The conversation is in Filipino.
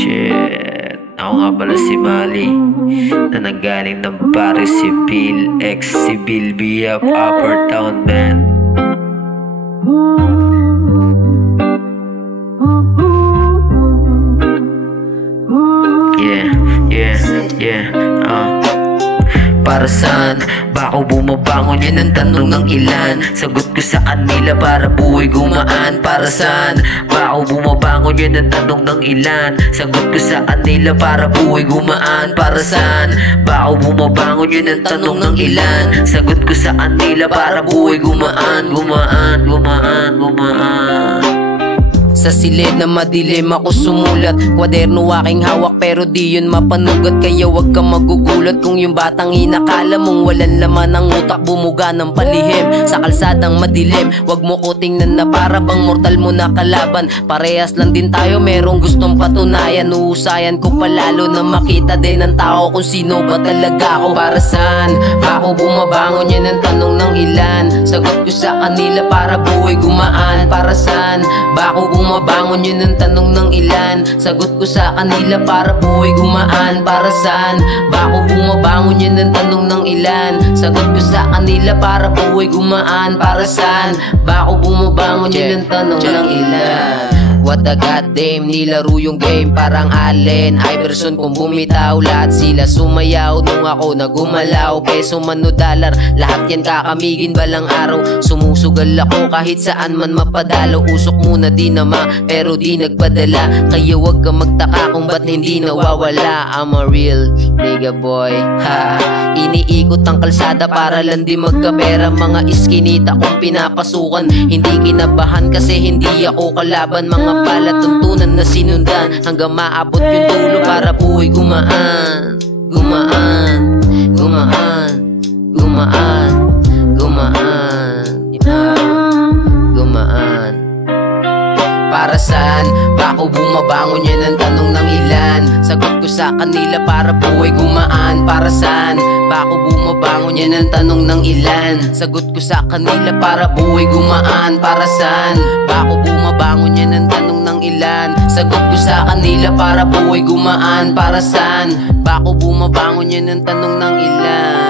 Shit. Ako nga pala si Mali, na nanggaling ng Paris, si Bill X, si Bill B of Upper Town, man. Para saan ba ako bumabangon? Yan ang tanong ng ilan. Sagot ko sa kanila para buhay gumaan. Para saan ba ako bumabangon? Yan ang tanong ng ilan. Sagot ko sa kanila para buhay gumaan. Para saan ba ako bumabangon? Yan ang tanong ng ilan. Sagot ko sa kanila para buhay gumaan. Gumaan, gumaan, gumaan. Sa silid na madilim ako sumulat, kwaderno aking hawak pero di yun mapanugat. Kaya wag kang magugulat kung yung batang inakala mong walang laman ang utak bumuga ng palihim. Sa kalsadang madilim, wag mo ko tingnan na para bang mortal mo na kalaban. Parehas lang din tayo, merong gustong patunayan. Uusayan ko palalo na makita din ng tao kung sino ba talaga ako. Para saan ba ako bumabangon? Yan ang tanong ng ilan. Sagot ko sa kanila para buhay gumaan. Para saan ba ako bumabangon? Yun ang tanong ng ilan. Sagot ko sa kanila para buhay gumaan. Para saan ba ako bumabangon? Yun ang tanong ng ilan. Sagot ko sa kanila para buhay gumaan. Para saan ba ako bumabangon? Yun ang tanong ng ilan. What a goddamn, nilaro yung game parang Allen Iverson kung bumitaw. Lahat sila sumayaw nung ako na gumalaw. Peso man o dollar, lahat yan kakamigin balang araw. Sumusugal ako kahit saan man mapadalo. Usok muna di nama pero di nagpadala. Kaya wag ka magtaka kung ba't hindi nawawala. I'm a real nigga boy, ha. Iniikot ang kalsada para lang di magkapera. Mga iskinita kong pinapasukan, hindi kinabahan kasi hindi ako kalaban. Mga palatuntunan na sinundan hanggang maabot yung dulo para buhay gumaan. Gumaan, gumaan, gumaan, gumaan, gumaan. Para saan ba ako bumabangon? Yan ang tanong ng ilan. Sagot ko sa kanila para buhay gumaan. Para saan ba ako bumabangon? Yan ang tanong ng ilan. Sagot ko sa kanila para buhay gumaan. Para saan ba ako bumabangon? Yan ang tanong ng ilan. Sagot ko sa kanila para buhay gumaan. Para saan ba ako bumabangon? Yan ang tanong ng ilan.